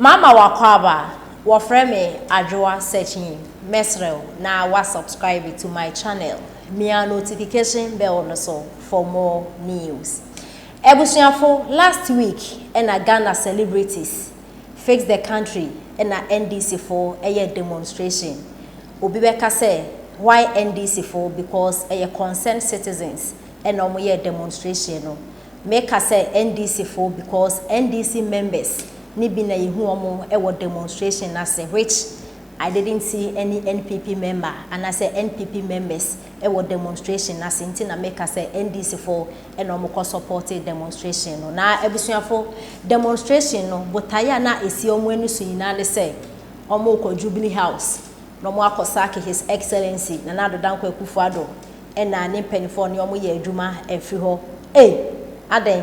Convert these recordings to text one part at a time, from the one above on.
Mama wakwaba wafreme ajwa searching mesrel na wa subscribe to my channel mia notification bell no so for more news. Ebusuafo last week and Ghana celebrities fix the country and NDC for a demonstration. Obibeka say why NDC for because a concerned citizens and a demonstration no. Make us say NDC for because NDC members ni bi na yehu omo e wo demonstration na say which I didn't see any NPP member and I say NPP members e wo demonstration na say nti na make us say NDC for e no mo supported demonstration no na ebusuafo demonstration no botaya na esi omo anu so nyina le say omo ko Jubilee House no mo akosake His Excellency na Adodankwa Akufo-Addo e na ne mpanifo ne omo ye adwuma afri ho aden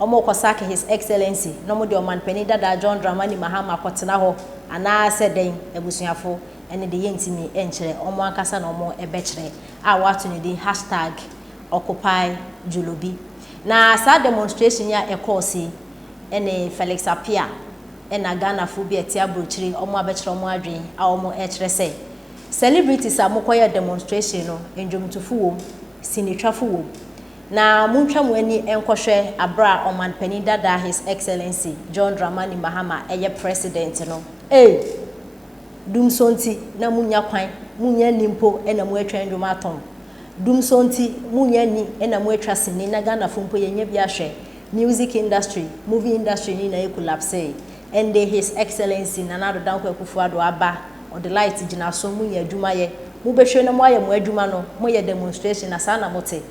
omo kwasake His Excellency no mo de oman pani dada John Dramani Mahama kwotena ho ana se den ebusuafo ene de yentimi enkyere omo akasa na omo ebekere a wato ne di #occupy Jolobi na sa demonstration ya ekosi ene Felix Apia ena Ghana fu bi etia brochiri omo abekere omo adwen a omo ekere se celebrities amokoya demonstration no enjomtufu wo sinitwafo wo na muntwa mwani enkohwe abra oman pani dada His Excellency John Dramani Mahama eye president no dumsonti na munya kwan munya nimpo ena mu atwa ndwuma atom dumsonti munya ni ena mu atwa sini na Ghana fumpo yenye bi ahwe music industry movie industry ni na collapse and His Excellency na Adodankwa Akufo-Addo aba o the light gina so munya adwuma ye mu behwe na mu aye mu adwuma no mu ye demonstration na sana mote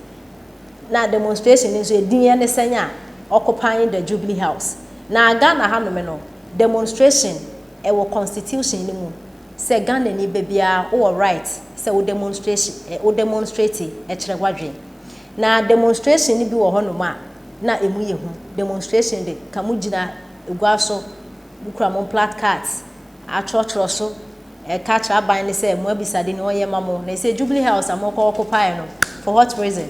na demonstration is a din ne senya occupying the Jubilee House na Ghana ha no me no demonstration e wo constitution ni mu se Ghana ni bebia o right se wo demonstration o demonstrate e kire wadwe na demonstration ni bi wo ho no ma na emu ye hu demonstration de kamugina egwa so bukura mon placards a church so e catch aban ne se mo abisade ni oye mamo na se Jubilee House amoko occupy no for what reason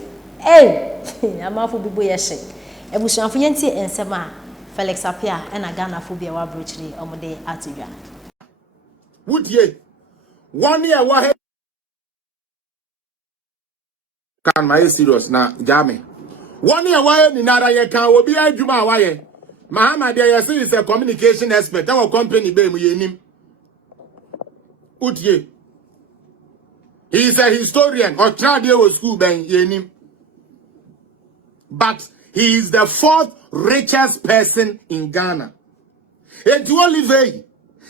amafu bibo yeshe ebusuafo yenti ensema Felix Apia ena Ghana fo bia wa brochiri omode atidwa wudie one year wa kan my serious na jame one year wa ni nara ye kan obi adwuma wa ye Mahama de ye is a communication expert our company be mu yenim wudie he is a historian or trade o school ben yenim. But he is the 4th richest person in Ghana. And you only say,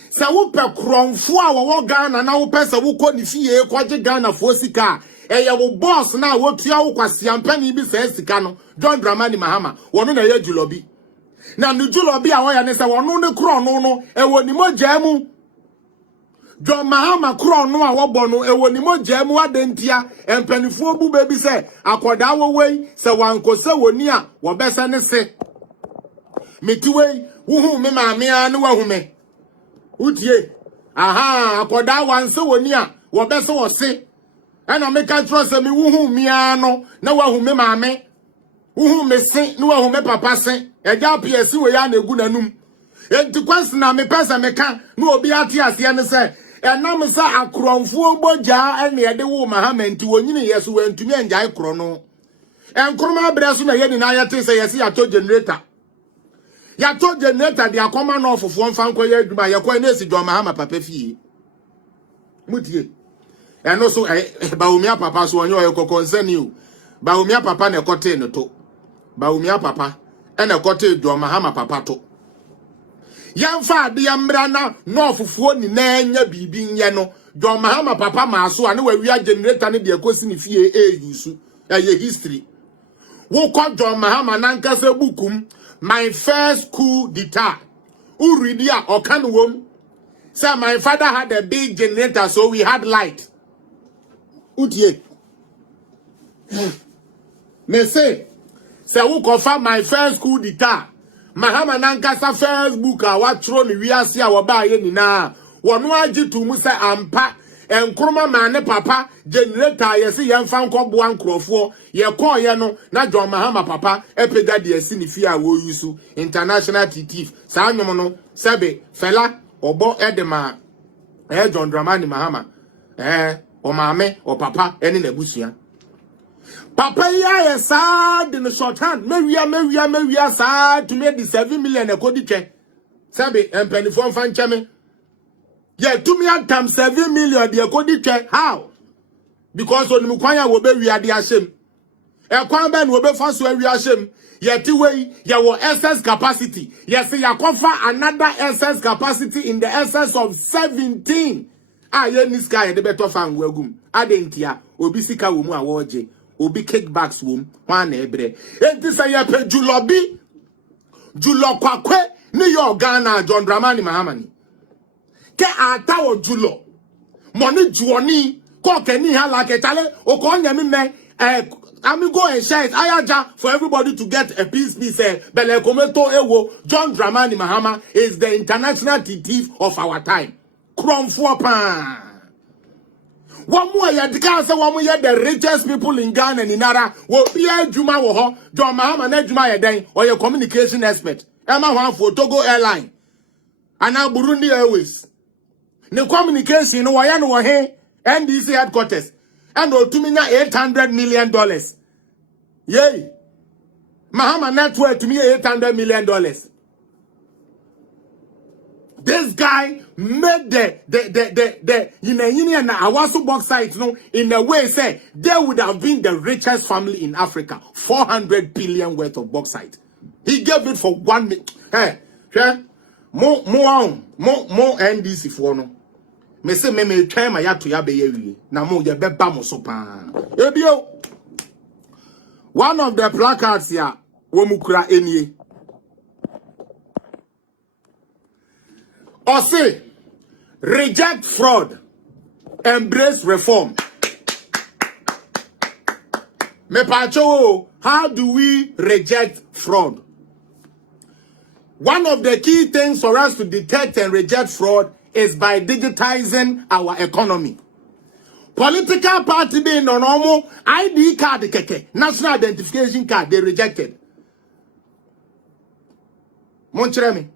so pe kronfo a wo Ghana na wo pesa wo ko ni fie kwaje Ghana fo sika e ya wo boss na wo tua wo kwase ampani bi se sika no John Dramani Mahama wono na ye Julobi na no Julobi a wo ya ne se wono ne kro no e woni mogya mu John Mahama kro no a wo bo no e woni mogya mu adentia empanifo bu baby se akoda wo wei se wankose woni a wo bese ne se metiwei wo hu me maame a ne wa hu me utie aha akoda wanse woni a wo bese wo se ana me ka tro se me wo hu mi ano na wa hu me maame wo hu me se ne wa hu me papa se eja PS we ya na egu nanum enti kwanse na me pesa me ka na obi ate ase ne se enam sa akronfo bogya ene yede wo Mahama nti wonyini yeso wantumi anjai kro no enkroma breso na ye ni na yete se yesi ato generator de akoma na ofofo mfa nkoye adwuma ye kwa na esi John Mahama papa fie mutie eno so baumia papa so onye oyeko concern you baumia papa na ekote no to baumia papa ena ekote John Mahama papa to yamfa de yamra na no ofufuo ni na anya bibi nye no John Mahama papa ma so ane wawia generator ne de ekosi ni fie yusu ye history wo ko John Mahama na nkasa bukum my first coup d'etat uridia okan wom say my father had a big generator so we had light utie me say wo confirm my first coup d'etat Mahama nankasa Facebook a watro ni wiase a woba ye ni na wono agitu mu say ampa enkroma ma ne papa generator ye se ye mfa nkobo ankrofo ye call ye no na John Mahama papa epega de asi ni fie a wo yusu international TTF sa anwom no sebe fela obo edema John Dramani Mahama o maame o papa ene na busua papa ya ye sad in the short hand mewia sad to make the 7 million ekodi twe sebe empenifo mfa ncheme yeah, 2 million times 7 million the ekodi twe how because onim kwanya wo be wi ade ashem ekwan be no wo be fa so awi ashem yeti wey ya wo excess capacity yes ya cover another excess capacity in the excess of 17 ye ni sky de beto fa ngwagum adentia obi sika wo mu a wo je obi kickbacks wo wan na ebre enti say ya pe julo kwakwe ni yo Ghana John Dramani Mahama ni ke ata wo julo money juoni ko ke ni ha la ke tale o ko nya mi me I'm go and share it ayaja for everybody to get a piece bele kometo ewo John Dramani Mahama is the international thief of our time kromfo pa one more ya dika say one more the richest people in Ghana and in Nara wo bia adwuma wo ho John Mahama na adwuma ye den or your communication expert Emma one for Togo Airline and now Burundi Airways the communication no ya no he NDC headquarters and otuminya $800 million. Yay. Mahama network to me $800 million. This guy made the union Awasu bauxite in a way say they would have been the richest family in Africa. 400 billion worth of bauxite. He gave it for 1 minute. Hey, more NDC for no. Me say me try my yato ya be yewi na mo ye beba mo so pa ebio one of the placards ya wo mukura enie or say reject fraud embrace reform me pacho how do we reject fraud? One of the key things for us to detect and reject fraud is by digitizing our economy. Political party being no normal ID card keke, national identification card, they rejected. Montremi.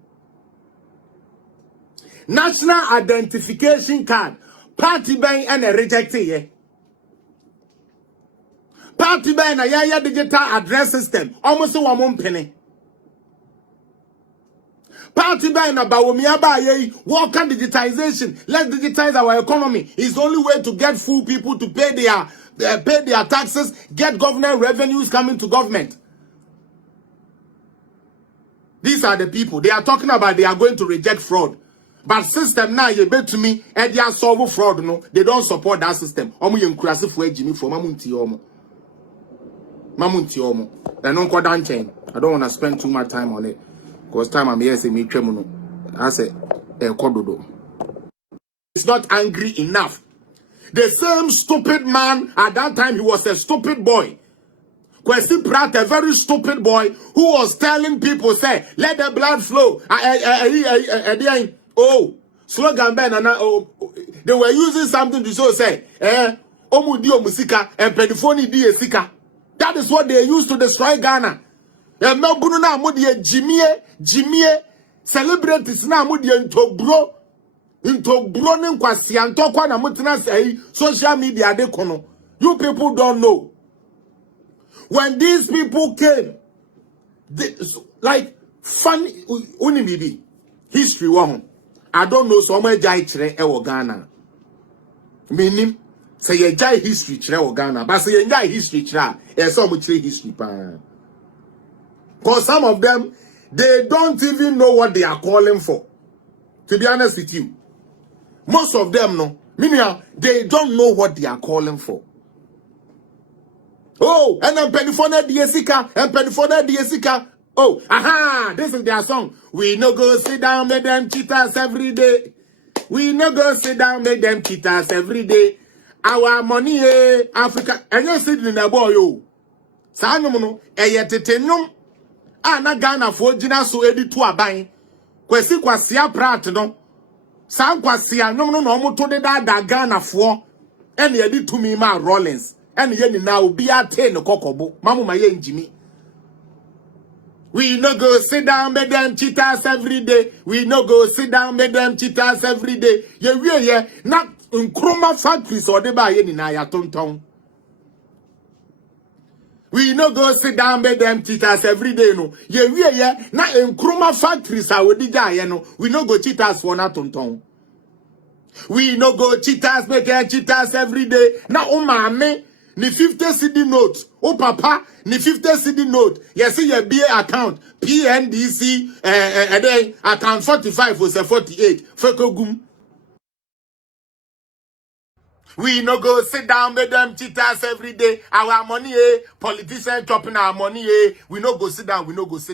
National identification card, party bang and a rejected ye. Party bang a ya digital address system, almost 1 penny. Party by na bawomia ba ye work on digitization. Let's digitize our economy. It's the only way to get full people to pay their taxes, get government revenues coming to government. These are the people they are talking about. They are going to reject fraud. But system now you bet to me and they are solve fraud no. They don't support that system. Omo yenkrase for Jimmy for mamunti omo. They don't go down chain. I don't want to spend too much time on it. Because time I'm here say me tremuno. I say kododo. It's not angry enough. The same stupid man at that time, he was a stupid boy. Kwesi Pratt, a very stupid boy who was telling people, say, let the blood flow. Slogan ben and they were using something to show say, omu dio musika and pedifoni di esika. That is what they used to destroy Ghana. Melbourne na mudie Jimie celebrities na mudie into bro ne nkwasi antokwa na mutena say social media de kono. You people don't know. When these people came, like funny unibibi history one. I don't know so much jai chire e Ghana. Meaning say ye jai history chire e Ghana, but say ye jai history chire e so much history pa. Because some of them, they don't even know what they are calling for. To be honest with you. Most of them, no. Meaning, they don't know what they are calling for. Oh, and then Penifona Diesika. Oh, aha, this is their song. We no go sit down, make them cheaters every day. We no go sit down, make them cheaters every day. Our money, Africa. And you're sitting in the boy, yo. Sanomono, eyetetenyum. Na Ghana for Gina so edi to aban. Kwesi kwasia prat no. Sankwasi anyom no no mo to de da Ghana fo ene ye di tumi ma Rollins ene ye ni na obi ate ne kokobo mamu ma ye njimi. We no go sit down with them cheaters every day. We no go sit down with them cheaters every day. Ye not in chroma factories or the buy ni na ya tonton. We no go sit down with them cheaters every day no. Ye not in chroma factories I would die no. We no go cheaters for na tonton. We no go cheaters make cheaters every day. Na o mame ni 50 CD note. O papa ni 50 CD note. Yes, your BA account PNDC then account 45 was a 48. Fekogum. We no go sit down with them cheaters every day. Our money, politicians chopping our money. We no go sit down. We no go sit.